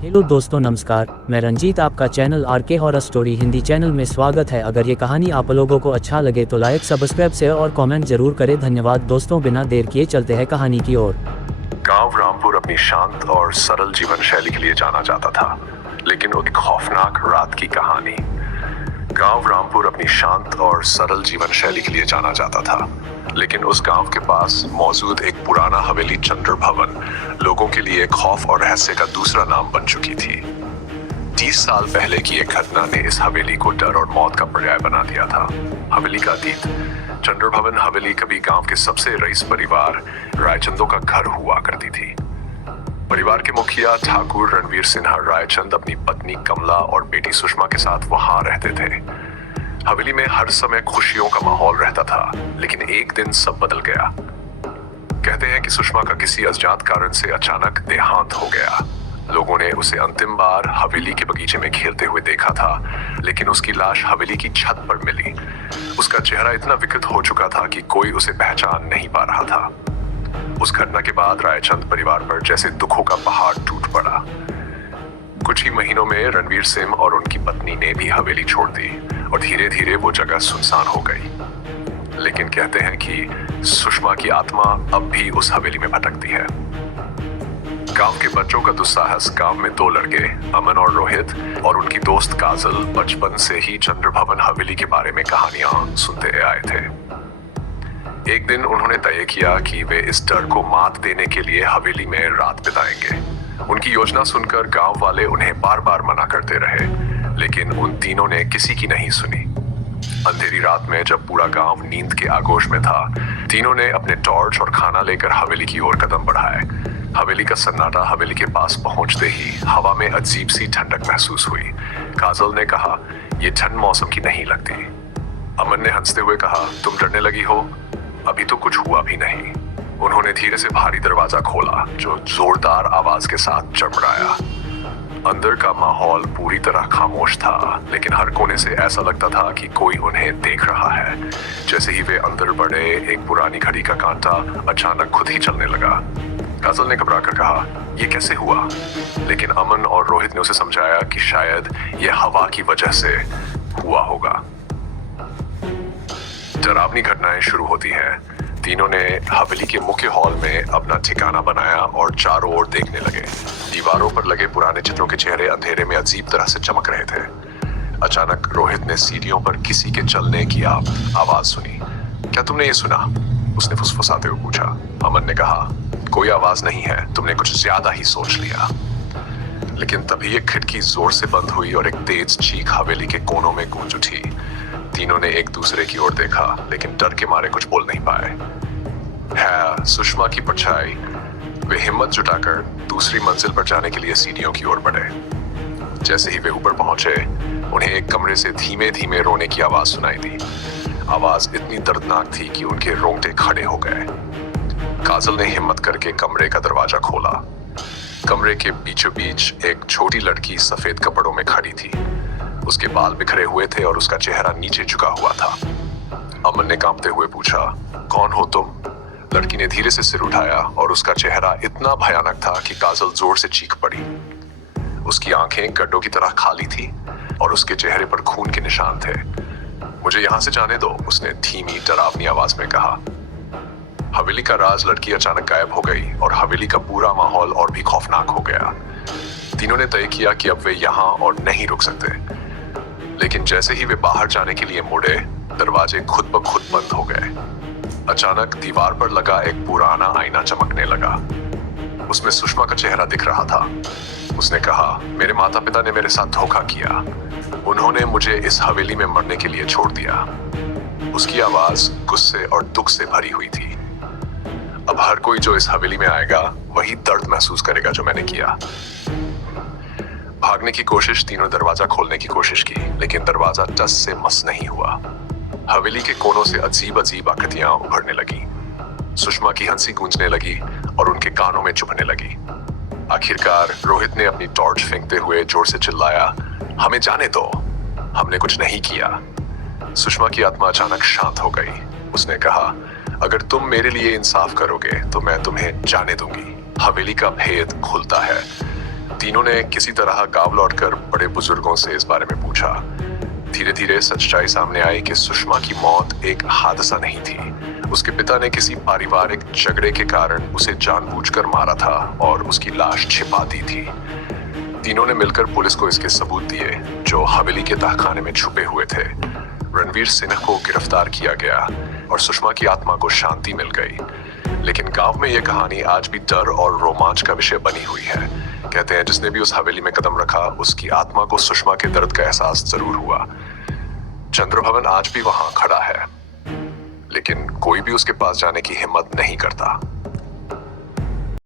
Hello दोस्तों, नमस्कार। मैं रंजीत, आपका channel RK horror story Hindi channel में स्वागत है। अगर ये कहानी आप लोगों को अच्छा लगे तो लाइक, सब्सक्राइब, शेयर और कमेंट जरूर करें। धन्यवाद दोस्तों। बिना देर किए चलते हैं कहानी की ओर। गांव रामपुर अपनी शांत और सरल जीवन शैली के लिए जाना जाता था, लेकिन एक खौफनाक रात की कहानी। गांव रामपुर अपनी शांत और सरल जीवन शैली के लिए जाना जाता था, लेकिन उस गांव के पास मौजूद एक पुराना हवेली चंद्र भवन लोगों के लिए खौफ और रहस्य का दूसरा नाम बन चुकी थी। 30 साल पहले की एक घटना ने इस हवेली को डर और मौत का पर्याय बना दिया था। हवेली का अतीत। चंद्र भवन हवेली कभी गांव के सबसे रईस परिवार रायचंदों का घर हुआ करती थी। परिवार के मुखिया ठाकुर रणवीर सिन्हा रायचंद अपनी पत्नी कमला और बेटी सुषमा के साथ वहां रहते थे। हवेली में हर समय खुशियों का माहौल रहता था, लेकिन एक दिन सब बदल गया। कहते हैं कि सुषमा का किसी अज्ञात कारण से अचानक देहांत हो गया। लोगों ने उसे अंतिम बार हवेली के बगीचे में खेलते हुए देखा था, लेकिन उसकी लाश हवेली की छत पर मिली। उसका चेहरा इतना विकृत हो चुका था कि कोई उसे पहचान नहीं पा रहा था। उस घटना के बाद रायचंद परिवार पर जैसे दुखों का पहाड़ टूट पड़ा। कुछ ही महीनों में रणवीर सिंह और उनकी पत्नी ने भी हवेली छोड़ दी और धीरे धीरे वो जगह सुनसान हो गई। लेकिन कहते हैं कि सुषमा की आत्मा अब भी उस हवेली में भटकती है। गांव के बच्चों का दुस्साहस। गांव में 2 लड़के अमन और रोहित और उनकी दोस्त काजल बचपन से ही चंद्र भवन हवेली के बारे में कहानियां सुनते आए थे। एक दिन उन्होंने तय किया कि वे इस डर को मात देने के लिए हवेली में रात बिताएंगे। उनकी योजना सुनकर गांव वाले उन्हें बार बार मना करते रहे, लेकिन उन तीनों ने किसी की नहीं सुनी। अंधेरी रात में जब पूरा गांव नींद के आगोश में था, तीनों ने अपने टॉर्च और खाना लेकर हवेली की ओर कदम बढ़ाए। हवेली का सन्नाटा हवेली के पास पहुंचते ही हवा में अजीब सी ठंडक महसूस हुई। काजल ने कहा, "ये ठंड मौसम की नहीं लगती।" अमन ने हंसते हुए कहा, "तुम डरने लगी हो? अभी तो कुछ हुआ भी नहीं।" उन्होंने धीरे से भारी दरवाजा खोला, जो जोरदार आवाज के साथ चमड़ाया। अंदर का माहौल पूरी तरह खामोश था, लेकिन हर कोने से ऐसा लगता था कि कोई उन्हें देख रहा है। जैसे ही वे अंदर बढ़े, एक पुरानी घड़ी का कांटा अचानक खुद ही चलने लगा। काजल ने घबराकर कहा, "ये कैसे हुआ?" लेकिन अमन और रोहित ने उसे समझाया कि शायद ये हवा की वजह से हुआ होगा। डरावनी घटनाएं शुरू होती हैं। तीनों ने हवेली के मुख्य हॉल में अपना ठिकाना बनाया और चारों ओर देखने लगे। दीवारों पर लगे पुराने चित्रों के चेहरे अंधेरे में अजीब तरह से चमक रहे थे। अचानक रोहित ने सीढ़ियों पर किसी के चलने की आवाज सुनी। "क्या तुमने ये सुना?" उसने फुसफुसाते हुए पूछा। अमन ने कहा, "कोई आवाज नहीं है, तुमने कुछ ज्यादा ही सोच लिया।" लेकिन तभी एक खिड़की जोर से बंद हुई और एक तेज चीख हवेली के कोनों में गूंज उठी। तीनों ने एक दूसरे की ओर देखा, लेकिन डर के मारे कुछ बोल नहीं पाए। है सुषमा की परछाई। वे हिम्मत जुटाकर दूसरी मंजिल पर जाने के लिए सीढ़ियों की ओर बढ़े। जैसे ही वे ऊपर पहुंचे, उन्हें एक कमरे से धीमे धीमे रोने की आवाज सुनाई दी। आवाज इतनी दर्दनाक थी कि उनके रोंगटे खड़े हो गए। काजल ने हिम्मत करके कमरे का दरवाजा खोला। कमरे के बीचों बीच एक छोटी लड़की सफेद कपड़ों में खड़ी थी। उसके बाल बिखरे हुए थे और उसका चेहरा नीचे झुका हुआ था। अमन ने कांपते हुए पूछा, "कौन हो तुम?" लड़की ने धीरे से सिर उठाया और उसका चेहरा इतना भयानक था कि काजल जोर से चीख पड़ी। उसकी आंखें गड्ढों की तरह खाली थी और उसके चेहरे पर खून के निशान थे। "मुझे यहां से जाने दो," उसने धीमी डरावनी आवाज में कहा। हवेली का राज लड़की अचानक गायब हो गई और हवेली का पूरा माहौल और भी खौफनाक हो गया। तीनों ने तय किया कि अब वे यहाँ और नहीं रुक सकते। लेकिन जैसे ही वे बाहर जाने के लिए मुड़े, दरवाजे खुद ब खुद बंद हो गए। अचानक दीवार पर लगा एक पुराना आईना चमकने लगा। उसमें सुषमा का चेहरा दिख रहा था। उसने कहा, "मेरे माता पिता ने मेरे साथ धोखा किया। उन्होंने मुझे इस हवेली में मरने के लिए छोड़ दिया।" उसकी आवाज गुस्से और दुख से भरी हुई थी। "अब हर कोई जो इस हवेली में आएगा, वही दर्द महसूस करेगा जो मैंने किया।" भागने की कोशिश। तीनों दरवाजा खोलने की कोशिश की, लेकिन दरवाजा टस से मस नहीं हुआ। हवेली के कोनों से अजीब अजीब आकृतियां उभरने लगी। सुषमा की हंसी गूंजने लगी और उनके कानों में चुभने लगी। आखिरकार रोहित ने अपनी टॉर्च फेंकते हुए जोर से चिल्लाया, "हमें जाने दो, हमने कुछ नहीं किया।" सुषमा की आत्मा अचानक शांत हो गई। उसने कहा, "अगर तुम मेरे लिए इंसाफ करोगे तो मैं तुम्हें जाने दूंगी।" हवेली का भेद खुलता है। तीनों ने किसी तरह गांव लौटकर बड़े बुजुर्गों से इस बारे में पूछा। धीरे धीरे सच्चाई सामने आई कि सुषमा की मौत एक हादसा नहीं थी। उसके पिता ने किसी पारिवारिक झगड़े के कारण उसे जानबूझकर मारा था और उसकी लाश छिपा दी थी। तीनों ने मिलकर पुलिस को इसके सबूत दिए, जो हवेली के तहखाने में छुपे हुए थे। रणवीर सिन्हा को गिरफ्तार किया गया और सुषमा की आत्मा को शांति मिल गई। लेकिन गांव में यह कहानी आज भी डर और रोमांच का विषय बनी हुई है। कहते हैं जिसने भी उस हवेली में कदम रखा, उसकी आत्मा को सुषमा के दर्द का एहसास जरूर हुआ। चंद्रभवन आज भी वहां खड़ा है, लेकिन कोई भी उसके पास जाने की हिम्मत नहीं करता।